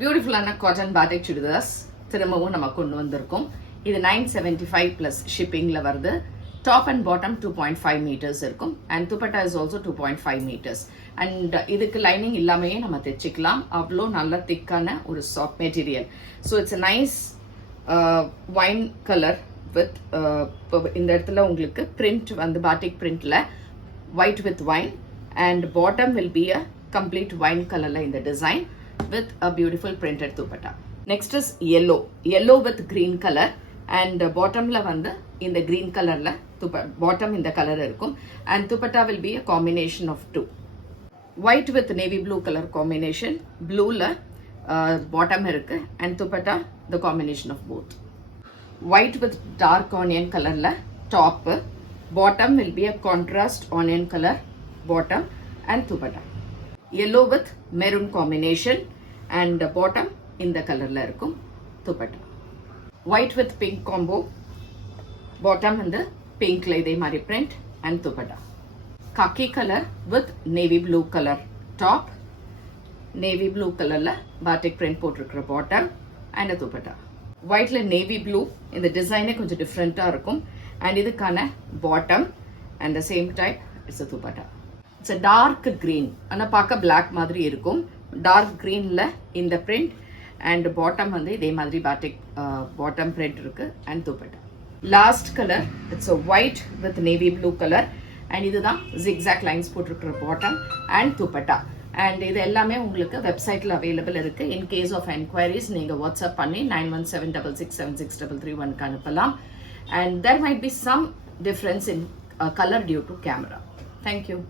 பியூட்டிஃபுல்லான cotton batik chudidars திரும்பவும் நம்ம கொண்டு வந்திருக்கோம். இது 975 plus ஷிப்பிங்ல வருது. டாப் அண்ட் பாட்டம் 2.5 meters இருக்கும் and dupatta is also 2.5 meters. And இதுக்கு லைனிங் இல்லாமையே நம்ம தைச்சிக்கலாம். அவ்வளோ நல்ல திக்கான ஒரு soft material. So it's a nice wine colour with இந்த இடத்துல உங்களுக்கு பிரிண்ட் வந்து பாட்டிக் பிரிண்ட்ல white with wine and bottom will be a complete wine கலர்ல இந்த design with a beautiful printed dupatta. Next is yellow with green color and bottom la vandu in the green color la bottom in the color irukum and dupatta will be a combination of two. White with navy blue color combination, blue la bottom irukku and dupatta the combination of both. White with dark onion color la top, bottom will be a contrast onion color bottom and dupatta. Yellow with maroon combination and bottom in the color la irukum dupatta. White with pink combo, bottom in the pink la idhe mari print and dupatta. Khaki color with navy blue color top, navy blue color la batik print potirukra bottom and a dupatta. White la navy blue in the design e konja different ah irukum and idukana bottom and the same type it's a dupatta. It's a dark green. ஆனா பார்க்க black மாதிரி இருக்கும். Dark greenல இந்த print and bottom வந்து இதே மாதிரி batik bottom print இருக்கு and dupatta. Last color it's a white with navy blue color and இதுதான் zigzag lines போட்டிருக்கிற bottom and dupatta. And இது எல்லாமே உங்களுக்கு வெப்சைட்ல அவைலபிள் இருக்கு. In case of enquiries நீங்க வாட்ஸ்அப் பண்ணி 9176676331 க்கு அனுப்பலாம். And there might be some difference in color due to camera. Thank you.